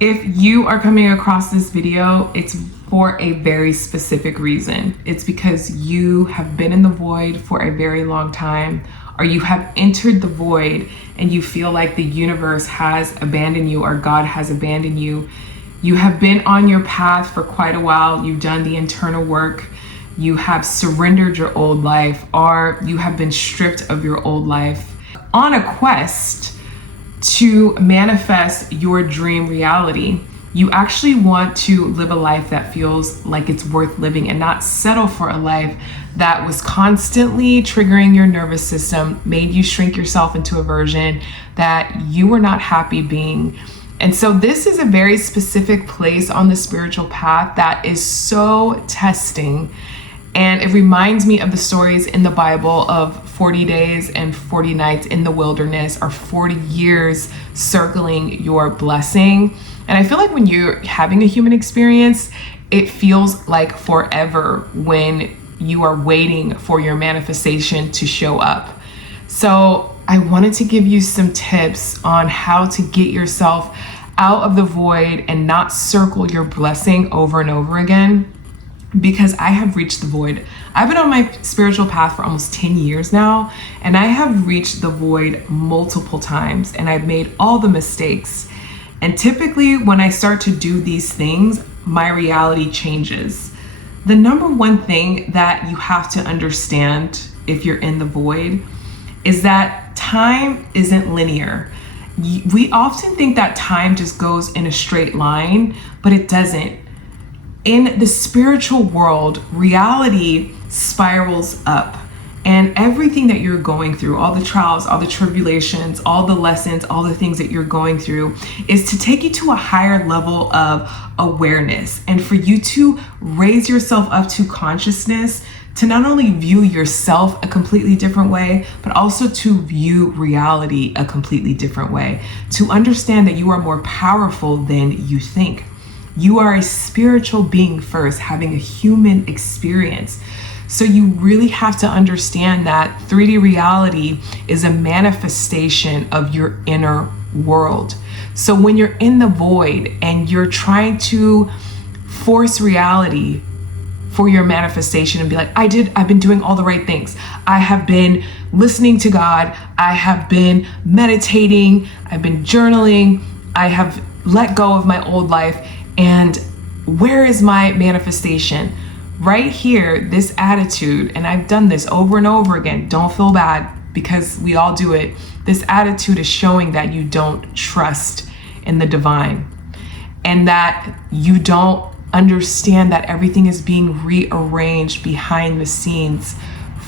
If you are coming across this video, it's for a very specific reason. It's because you have been in the void for a very long time, or you have entered the void and you feel like the universe has abandoned you or God has abandoned you. You have been on your path for quite a while. You've done the internal work. You have surrendered your old life, or you have been stripped of your old life on a quest to manifest your dream reality. You actually want to live a life that feels like it's worth living and not settle for a life that was constantly triggering your nervous system, made you shrink yourself into a version that you were not happy being. And so this is a very specific place on the spiritual path that is so testing. And it reminds me of the stories in the Bible of 40 days and 40 nights in the wilderness, or 40 years circling your blessing. And I feel like when you're having a human experience, it feels like forever when you are waiting for your manifestation to show up. So I wanted to give you some tips on how to get yourself out of the void and not circle your blessing over and over again. Because I have reached the void. I've been on my spiritual path for almost 10 years now, and I have reached the void multiple times, and I've made all the mistakes. And typically when I start to do these things, my reality changes. The number one thing that you have to understand if you're in the void is that time isn't linear. We often think that time just goes in a straight line, but it doesn't. In the spiritual world, reality spirals up, and everything that you're going through, all the trials, all the tribulations, all the lessons, all the things that you're going through, is to take you to a higher level of awareness and for you to raise yourself up to consciousness, to not only view yourself a completely different way, but also to view reality a completely different way, to understand that you are more powerful than you think. You are a spiritual being first, having a human experience. So you really have to understand that 3D reality is a manifestation of your inner world. So when you're in the void and you're trying to force reality for your manifestation and be like, I've been doing all the right things. I have been listening to God. I have been meditating. I've been journaling. I have let go of my old life. And where is my manifestation? Right here, this attitude, and I've done this over and over again, don't feel bad because we all do it. This attitude is showing that you don't trust in the divine and that you don't understand that everything is being rearranged behind the scenes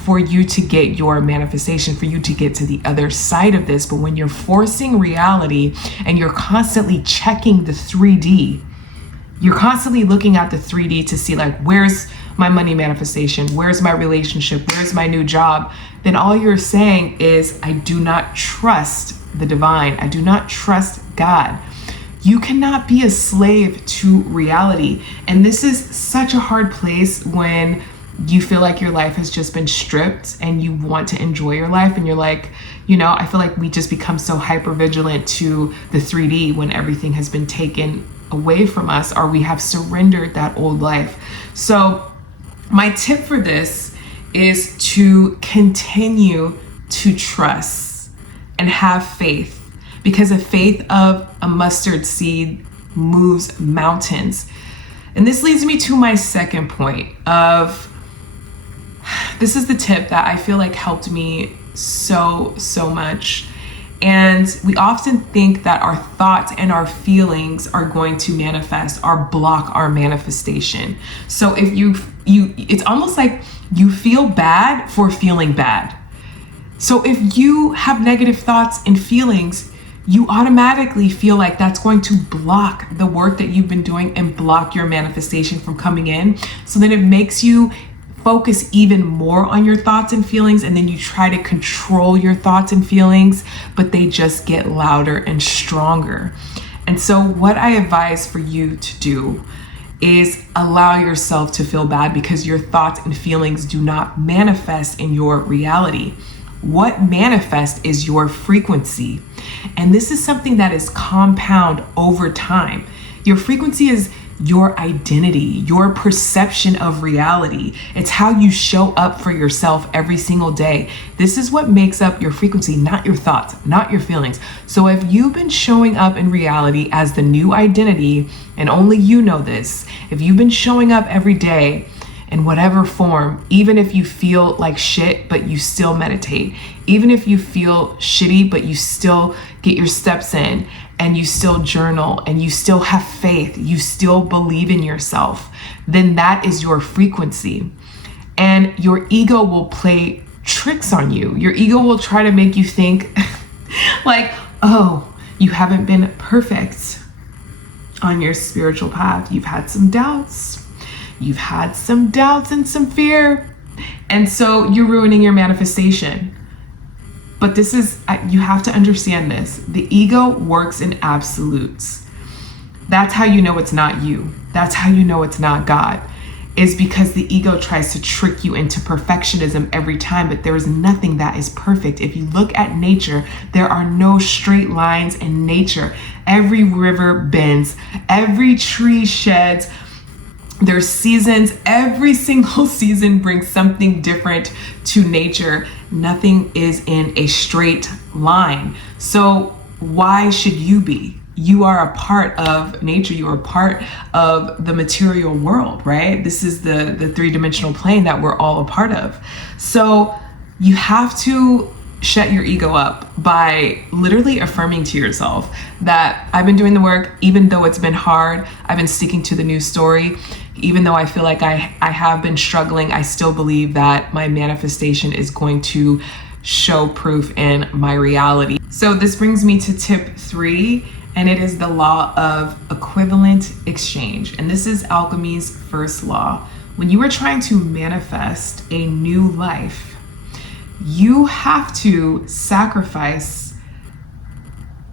for you to get your manifestation, for you to get to the other side of this. But when you're forcing reality and you're constantly checking the 3D, you're constantly looking at the 3D to see like, where's my money manifestation? Where's my relationship? Where's my new job? Then all you're saying is, I do not trust the divine. I do not trust God. You cannot be a slave to reality. And this is such a hard place when you feel like your life has just been stripped and you want to enjoy your life. And you're like, I feel like we just become so hyper vigilant to the 3D when everything has been taken away from us, or we have surrendered that old life. So my tip for this is to continue to trust and have faith, because a faith of a mustard seed moves mountains. And this leads me to my second point of, this is the tip that I feel like helped me so much. And we often think that our thoughts and our feelings are going to manifest or block our manifestation. So if it's almost like you feel bad for feeling bad. So if you have negative thoughts and feelings, you automatically feel like that's going to block the work that you've been doing and block your manifestation from coming in. So then it makes you focus even more on your thoughts and feelings, and then you try to control your thoughts and feelings, but they just get louder and stronger. And so what I advise for you to do is allow yourself to feel bad because your thoughts and feelings do not manifest in your reality. What manifests is your frequency. And this is something that is compound over time. Your frequency is your identity, your perception of reality. It's how you show up for yourself every single day. This is what makes up your frequency, not your thoughts, not your feelings. So if you've been showing up in reality as the new identity, and only you know this, if you've been showing up every day in whatever form, even if you feel like shit, but you still meditate, even if you feel shitty, but you still get your steps in, and you still journal, and you still have faith, you still believe in yourself, then that is your frequency. And your ego will play tricks on you. Your ego will try to make you think like, oh, you haven't been perfect on your spiritual path. You've had some doubts. You've had some doubts and some fear. And so you're ruining your manifestation. But this is, you have to understand this. The ego works in absolutes. That's how you know it's not you. That's how you know it's not God. Is because the ego tries to trick you into perfectionism every time, but there is nothing that is perfect. If you look at nature, there are no straight lines in nature. Every river bends, every tree sheds. There's seasons. Every single season brings something different to nature. Nothing is in a straight line. So why should you be? You are a part of nature. You are a part of the material world, right? This is the three-dimensional plane that we're all a part of. So you have to shut your ego up by literally affirming to yourself that I've been doing the work, even though it's been hard. I've been sticking to the new story. Even though I feel like I have been struggling, I still believe that my manifestation is going to show proof in my reality. So this brings me to tip 3, and it is the law of equivalent exchange. And this is alchemy's first law. When you are trying to manifest a new life, you have to sacrifice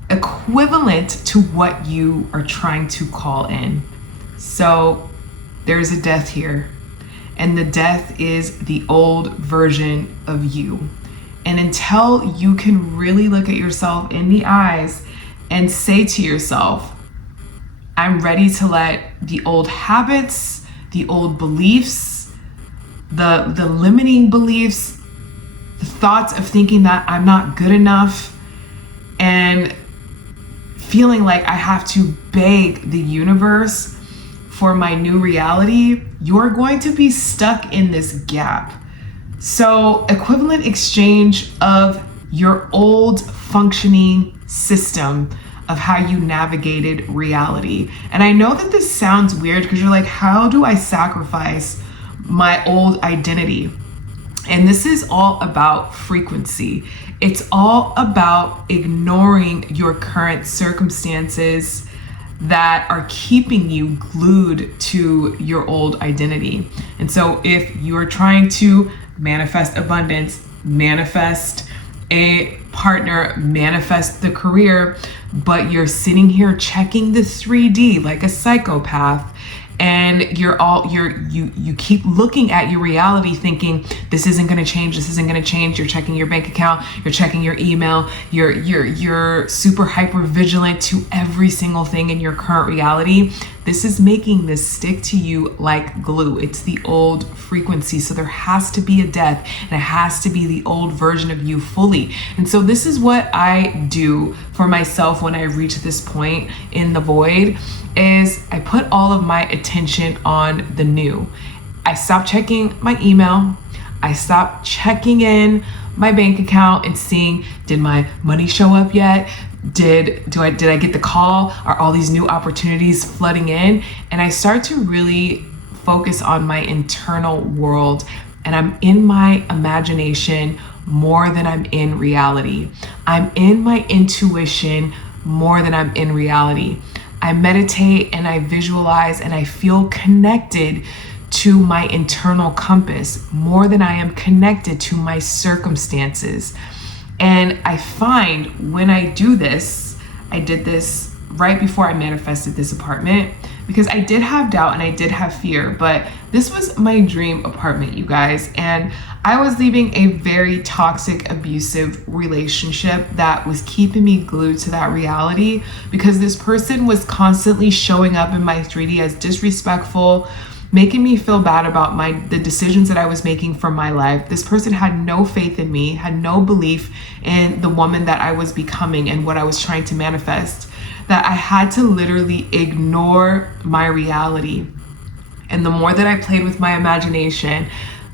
equivalent to what you are trying to call in. So there's a death here, and the death is the old version of you. And until you can really look at yourself in the eyes and say to yourself, I'm ready to let the old habits, the old beliefs, the limiting beliefs, the thoughts of thinking that I'm not good enough, and feeling like I have to beg the universe for my new reality, you're going to be stuck in this gap. So equivalent exchange of your old functioning system of how you navigated reality. And I know that this sounds weird because you're like, how do I sacrifice my old identity? And this is all about frequency. It's all about ignoring your current circumstances that are keeping you glued to your old identity. And so if you're trying to manifest abundance, manifest a partner, manifest the career, but you're sitting here checking the 3D like a psychopath, and you keep looking at your reality thinking this isn't going to change, this isn't going to change. You're checking your bank account, you're checking your email, you're super hyper vigilant to every single thing in your current reality. This is making this stick to you like glue. It's the old frequency. So there has to be a death, and it has to be the old version of you fully. And so this is what I do for myself when I reach this point in the void, is I put all of my attention on the new. I stop checking my email. I stop checking in my bank account and seeing, did my money show up yet? Did I get the call? Are all these new opportunities flooding in? And I start to really focus on my internal world, and I'm in my imagination more than I'm in reality. I'm in my intuition more than I'm in reality. I meditate and I visualize and I feel connected to my internal compass more than I am connected to my circumstances. And I find when I do this, I did this right before I manifested this apartment, because I did have doubt and I did have fear, but this was my dream apartment, you guys. And I was leaving a very toxic, abusive relationship that was keeping me glued to that reality, because this person was constantly showing up in my 3D as disrespectful, making me feel bad about the decisions that I was making for my life. This person had no faith in me, had no belief in the woman that I was becoming and what I was trying to manifest, that I had to literally ignore my reality. And the more that I played with my imagination,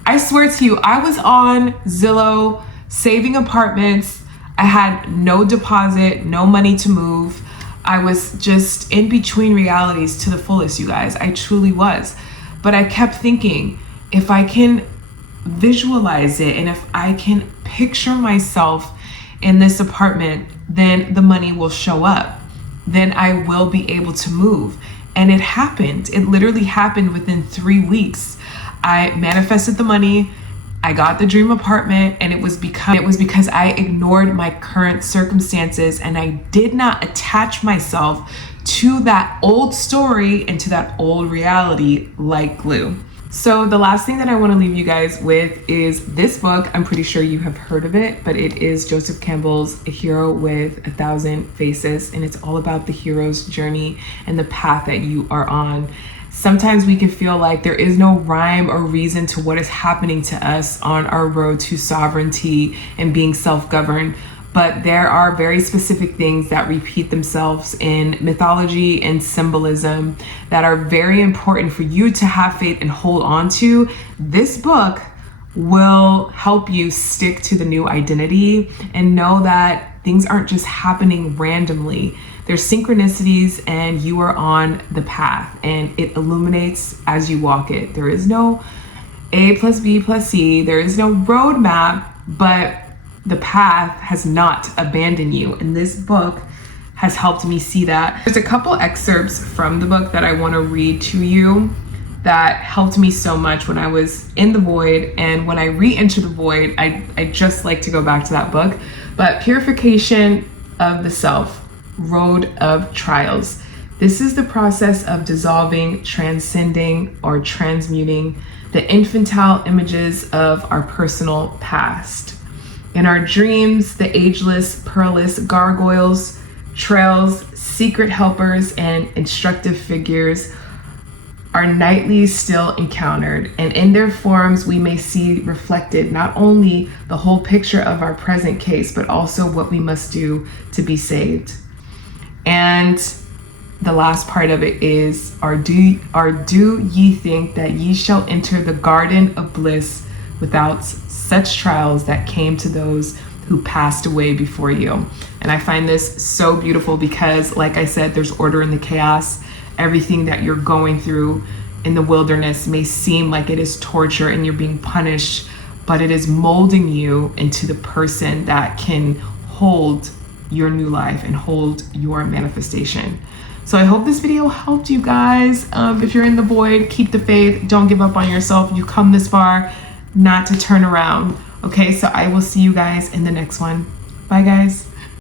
I swear to you, I was on Zillow saving apartments. I had no deposit, no money to move. I was just in between realities to the fullest, you guys. I truly was. But I kept thinking, if I can visualize it and if I can picture myself in this apartment, then the money will show up. Then I will be able to move. And it happened. It literally happened within 3 weeks. I manifested the money. I got the dream apartment, and it was because I ignored my current circumstances and I did not attach myself to that old story and to that old reality like glue. So the last thing that I want to leave you guys with is this book. I'm pretty sure you have heard of it, but it is Joseph Campbell's A Hero with 1,000 Faces, and it's all about the hero's journey and the path that you are on. Sometimes we can feel like there is no rhyme or reason to what is happening to us on our road to sovereignty and being self-governed. But there are very specific things that repeat themselves in mythology and symbolism that are very important for you to have faith and hold on to. This book will help you stick to the new identity and know that things aren't just happening randomly. There's synchronicities and you are on the path, and it illuminates as you walk it. There is no A plus B plus C. There is no roadmap, but the path has not abandoned you. And this book has helped me see that. There's a couple excerpts from the book that I want to read to you that helped me so much when I was in the void. And when I re-enter the void, I just like to go back to that book. But Purification of the Self, Road of Trials. This is the process of dissolving, transcending, or transmuting the infantile images of our personal past. In our dreams, the ageless, pearlless gargoyles, trails, secret helpers, and instructive figures are nightly still encountered, and in their forms we may see reflected not only the whole picture of our present case, but also what we must do to be saved. And the last part of it is, or do ye think that ye shall enter the garden of bliss without such trials that came to those who passed away before you? And I find this so beautiful because, like I said, there's order in the chaos. Everything that you're going through in the wilderness may seem like it is torture and you're being punished, but it is molding you into the person that can hold your new life and hold your manifestation. So I hope this video helped you guys. If you're in the void, keep the faith. Don't give up on yourself. You come this far not to turn around. Okay, so I will see you guys in the next one. Bye, guys.